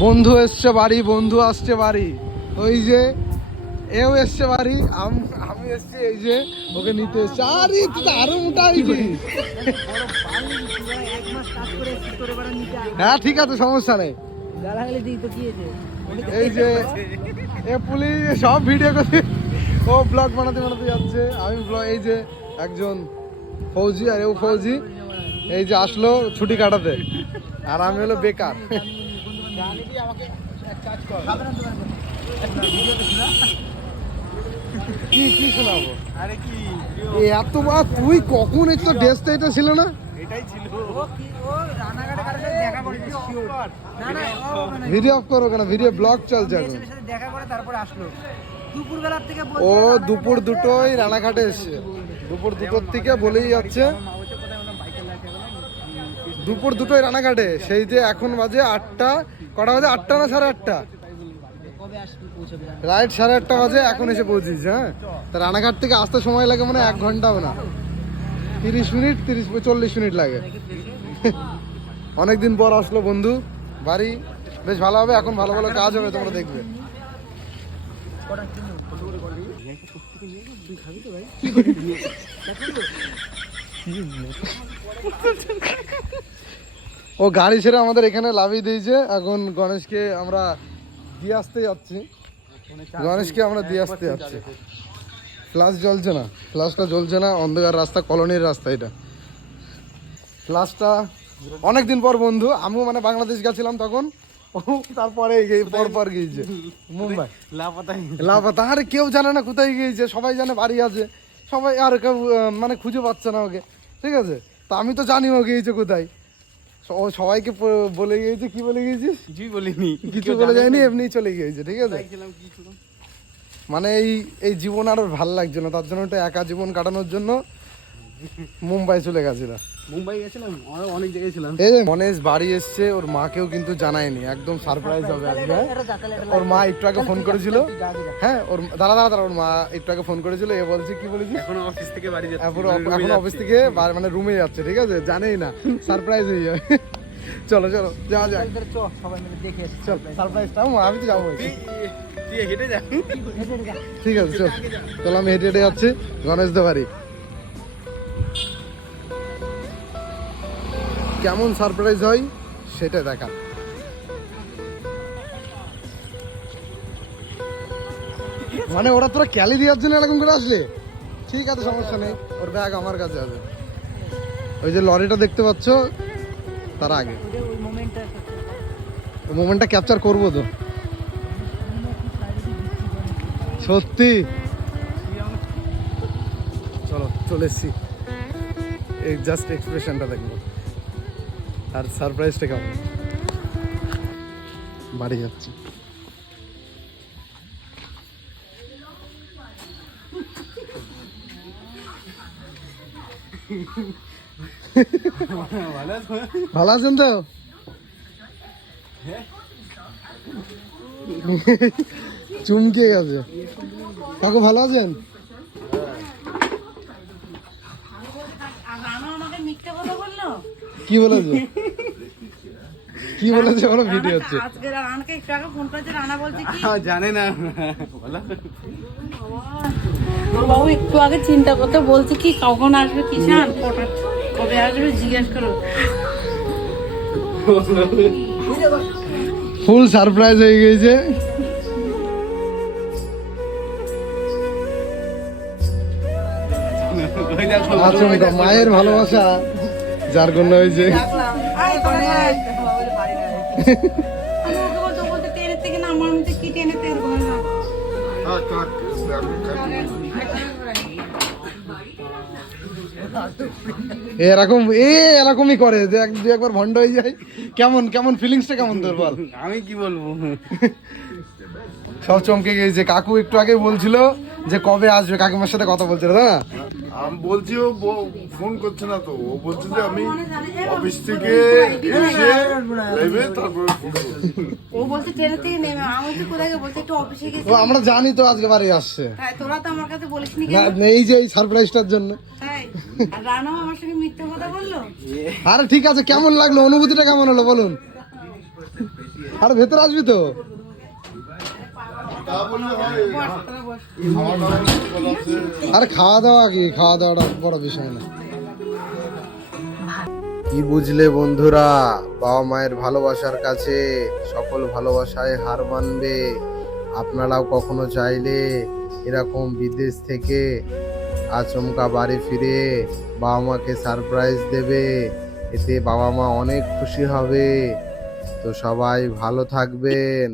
বন্ধু এসছে বাড়ি বন্ধু আসছে বাড়ি। ওই যে এও এসছে বাড়ি আম- আমি এসছি এই যে ওকে নিতে এসছে। আরে তুই আরও মোটা আয়। হ্যাঁ ঠিক আছে সমস্যা নেই। হয়েছে? এই যে এ পুলিশ সব ভিডিও করে ও ব্লগ বানাতে বানাতে যাচ্ছে। আমি ব্লগ এই যে একজন ফৌজি আর ও ফৌজি। এই যে আসলো ছুটি কাটাতে। আর আমি হলো বেকার। কি কি শোনাবো আরে কি? এত বার তুই কখন একটু ড্রেসটা এটা ছিল না? এটাই ছিল। ও কি ও রানাঘাটে কারোর দেখা করেছে sure। না না মানে ভিডিও অফ করো কেন? ভিডিও ব্লগ চলছে মেয়ে এখন দেখা করে তারপরে আসলো। দুপুর থেকে ও দুপুর দুটোই রানাঘাটে এসছে। দুপুর দুটোর থেকে বলেই যাচ্ছে। দুপুর দুটোই রানাঘাটে সেই যে এখন বাজে আটটা কটা বাজে? আটটা না সাড়ে আটটা? রাইট, সাড়ে আটটা বাজে, এখন এসে পৌঁছিস হ্যাঁ? তা রানাঘাট থেকে আসতে সময় লাগে মানে এক ঘন্টাও না। তিরিশ মিনিট, তিরিশ, চল্লিশ মিনিট লাগে। অনেকদিন পর আসলো বন্ধু, বাড়ি। বেশ ভালো হবে, এখন ভালো ভালো কাজ হবে, তোমরা দেখবে। কিনবো? ও গাড়ি ছেড়ে আমাদের এখানে লাভিয়ে দিয়েছে। এখন গণেশকে আমরা দিয়ে আসতে যাচ্ছি। গণেশকে আমরা দিয়ে আসতে যাচ্ছি। ফ্লাশ জ্বলছে না। ফ্লাশটা জ্বলছে না। অন্ধকার রাস্তা কলোনির রাস্তা এটা। ফ্লাশটা অনেকদিন পর বন্ধু। আমিও মানে বাংলাদেশ গেছিলাম তখন। তারপরে পর পর গিয়েছে। মুম্বাই। লাপাতা আরে কেউ জানে না কোথায় গিয়েছে। সবাই জানে বাড়ি আছে। সবাই আর কেউ মানে খুঁজে পাচ্ছে না ওকে। ঠিক আছে? তা আমি তো জানি ও গিয়েছে কোথায়। ও সবাইকে বলে গিয়েছে কি বলে গিয়েছিস? কিছুই বলিনি। কিছু বলে যায়নি এমনি চলে গিয়েছে ঠিক আছে? মানে এই এই জীবন আর ভালো লাগছে না তার জন্য একটা একা জীবন কাটানোর জন্য মুম্বাই চলে গেছিল মুম্বাই গেছিলাম? অনেক জায়গায় ছিলাম। এই মনেশ বাড়ি এসছে ওর মাকেও কিন্তু জানায়নি। একদম সারপ্রাইজ হবে আজকে। ওর মা একটু আগে ফোন করেছিল। হ্যাঁ ওর দাঁড়া দাঁড়া ওর মা একটু আগে ফোন করেছিল। এ বলছে কি বলেছিস? এখন অফিস থেকে বাড়ি যাচ্ছি। এখন মানে এখন অফিস থেকে মানে রুমে যাচ্ছে ঠিক আছে? জানেই না। সারপ্রাইজ হয়ে যাবে। চলো চলো যাওয়া যাক। সবাই মিলে দেখে চল সারপ্রাইজটা আমি তো যাব। ঠিক আছে চল। চলো আমি হেঁটে হেঁটে যাচ্ছি গণেশ দেবারি কেমন সারপ্রাইজ হয় সেটা দেখা। মানে ওরা তোরা ক্যালি দেওয়ার জন্য এরকম করে আসলে? ঠিক আছে, সমস্যা নেই। ওর ব্যাগ আমার কাছে আছে। ওই যে লরিটা দেখতে পাচ্ছ, তার আগে। মোমেন্টটা ক্যাপচার করব তো। সত্যি? চলো, চলে এসছি। জাস্ট এক্সপ্রেশনটা দেখব। আর সারপ্রাইজটা কেমন? বাড়ি যাচ্ছি। ভালো আছেন তো? চুমকে গেছে। কাকু ভালো আছেন? কি বলেছে? কি বলেছে বলো ভিডিও হচ্ছে? আজকে রানাকে একটু আগে ফোন করেছে রানা বলছে কি? আহ, জানে না। তোর বাবু একটু আগে চিন্তা করতে বলছে কি কখন আসবে কিষান কটা কবে আসবে জিজ্ঞেস করো। ফুল সারপ্রাইজ হয়ে গেছে মায়ের ভালোবাসা যার জন্য হয়েছে। এরকম এ এরকমই করে যে এক দু একবার ভন্ড হয়ে যায়। কেমন কেমন ফিলিংসটা কেমন তোর বল? আমি কি বলব? সব চমকে গেছে। কাকু একটু আগে বলছিল যে কবে আসবে কাকিমার সাথে কথা বলছিল না? আমি বলছি ও ব- ফোন করছে না তো ও বলছে যে আমি অফিস থেকে এসে নেবে তারপরে ও বলছে ট্রেনের থেকে নেমে আমি কোথায় বলছে একটু অফিসে গেছি। ও আমরা জানি তো আজকে বাড়ি আসছে। তাই তোরা তো আমার কাছে বলিস নি না, কেন এই যে এই সারপ্রাইজটার জন্য। তাই আর রানাও আমার সঙ্গে মিথ্যে কথা বলল? আরে ঠিক আছে কেমন লাগল? অনুভূতিটা কেমন হলো বলুন। আর ভেতরে আসবি তো তা বললে হয় খাওয়া দাওয়া বলা আছে আর খাওয়া দাওয়া কি? খাওয়া দাওয়াটা বড় বিষয় না। কি বুঝলে বন্ধুরা, বাবা মায়ের ভালোবাসার কাছে সকল ভালোবাসায় হার মানবে। আপনারাও কখনো চাইলে এরকম বিদেশ থেকে আচমকা বাড়ি ফিরে বাবা মাকে সারপ্রাইজ দেবে। এতে বাবা মা অনেক খুশি হবে। তো সবাই ভালো থাকবেন।